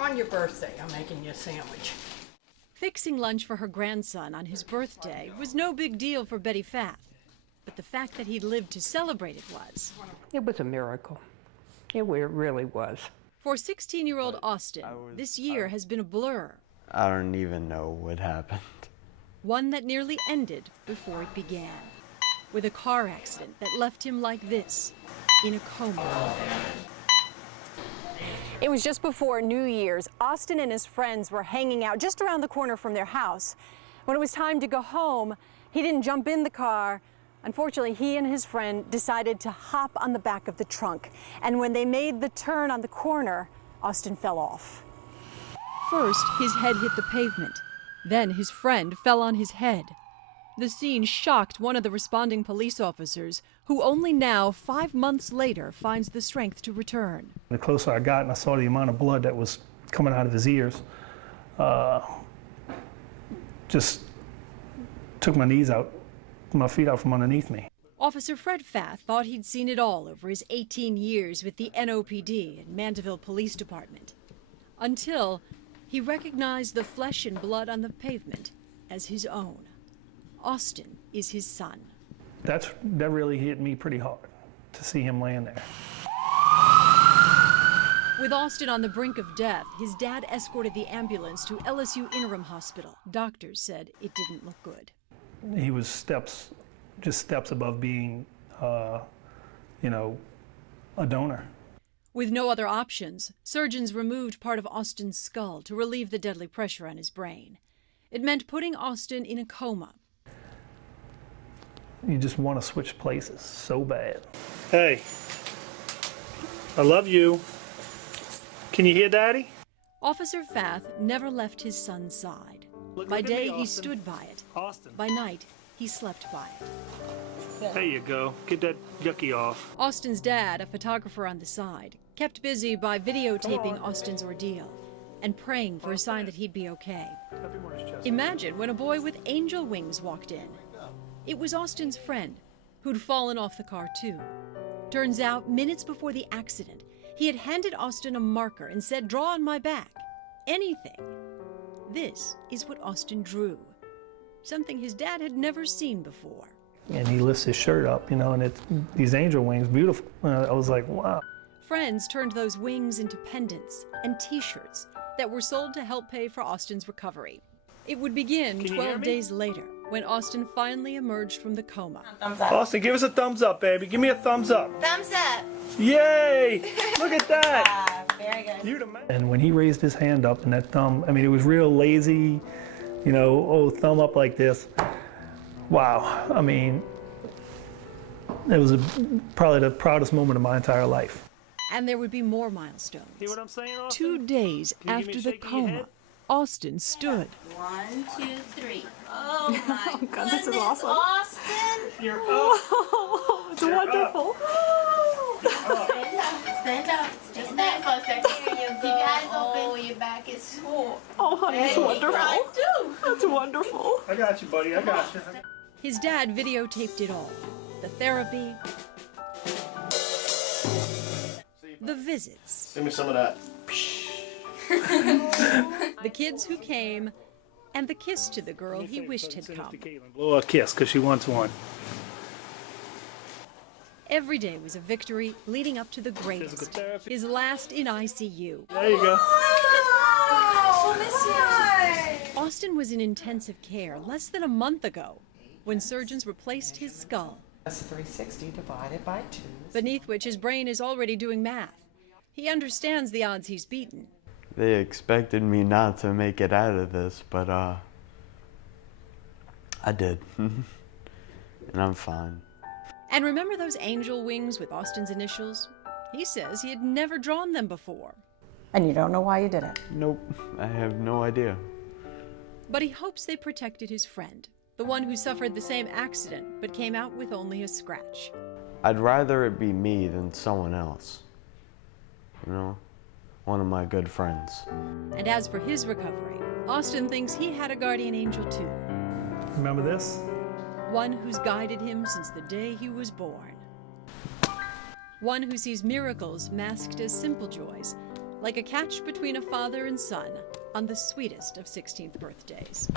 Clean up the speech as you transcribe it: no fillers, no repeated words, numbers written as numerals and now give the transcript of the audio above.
On your birthday, I'm making you a sandwich. Fixing lunch for her grandson on his birthday was no big deal for Betty Fath, but the fact that he'd lived to celebrate it was. It was a miracle. It really was. For 16-year-old Austin, this year has been a blur. I don't even know what happened. One that nearly ended before it began, with a car accident that left him like this, in a coma. It was just before New Year's. Austin and his friends were hanging out just around the corner from their house. When it was time to go home, he didn't jump in the car. Unfortunately, he and his friend decided to hop on the back of the trunk. And when they made the turn on the corner, Austin fell off. First, his head hit the pavement. Then his friend fell on his head. The scene shocked one of the responding police officers, who only now, 5 months later, finds the strength to return. The closer I got and I saw the amount of blood that was coming out of his ears, just took my feet out from underneath me. Officer Fred Fath thought he'd seen it all over his 18 years with the NOPD and Mandeville Police Department, until he recognized the flesh and blood on the pavement as his own. Austin is his son. That really hit me pretty hard, to see him laying there. With Austin on the brink of death, his dad escorted the ambulance to LSU Interim Hospital. Doctors said it didn't look good. He was just steps above being, a donor. With no other options, surgeons removed part of Austin's skull to relieve the deadly pressure on his brain. It meant putting Austin in a coma. You just want to switch places so bad. Hey, I love you. Can you hear Daddy? Officer Fath never left his son's side. By day, he stood by it. Austin. By night, he slept by it. There you go. Get that yucky off. Austin's dad, a photographer on the side, kept busy by videotaping Austin's ordeal and praying for a sign that he'd be okay. Imagine when a boy with angel wings walked in. It was Austin's friend, who'd fallen off the car too. Turns out, minutes before the accident, he had handed Austin a marker and said, "Draw on my back. Anything." This is what Austin drew, something his dad had never seen before. And he lifts his shirt up, and it's these angel wings, beautiful. I was like, wow. Friends turned those wings into pendants and T-shirts that were sold to help pay for Austin's recovery. It would begin 12 days later, when Austin finally emerged from the coma. Thumbs up. Austin, give us a thumbs up, baby. Give me a thumbs up. Thumbs up. Yay! Look at that. Very good. You're the man. And when he raised his hand up and that thumb, it was real lazy, thumb up like this. Wow. It was probably the proudest moment of my entire life. And there would be more milestones. See what I'm saying, Austin? 2 days after the coma, Austin stood. 1, 2, 3. Oh my God, this is awesome. Austin. You're Oh, it's wonderful. Stand up. Just stand for a second. Keep your eyes open. Your back is sore. Oh, honey, it's wonderful. Cry too. That's wonderful. I got you, buddy. I got you. His dad videotaped it all. The therapy, the visits, Give me some of that. the kids who came, and the kiss to the girl he wished had come. Blow her a kiss, because she wants one. Every day was a victory leading up to the greatest, his last in ICU. There you go. Austin was in intensive care less than a month ago when surgeons replaced his skull, That's 360 divided by 2. beneath which his brain is already doing math. He understands the odds he's beaten. They expected me not to make it out of this, but I did. And I'm fine. And remember those angel wings with Austin's initials? He says he had never drawn them before. And you don't know why you did it? Nope, I have no idea. But he hopes they protected his friend, the one who suffered the same accident but came out with only a scratch. I'd rather it be me than someone else. One of my good friends. And as for his recovery, Austin thinks he had a guardian angel too. Remember this? One who's guided him since the day he was born. One who sees miracles masked as simple joys, like a catch between a father and son on the sweetest of 16th birthdays.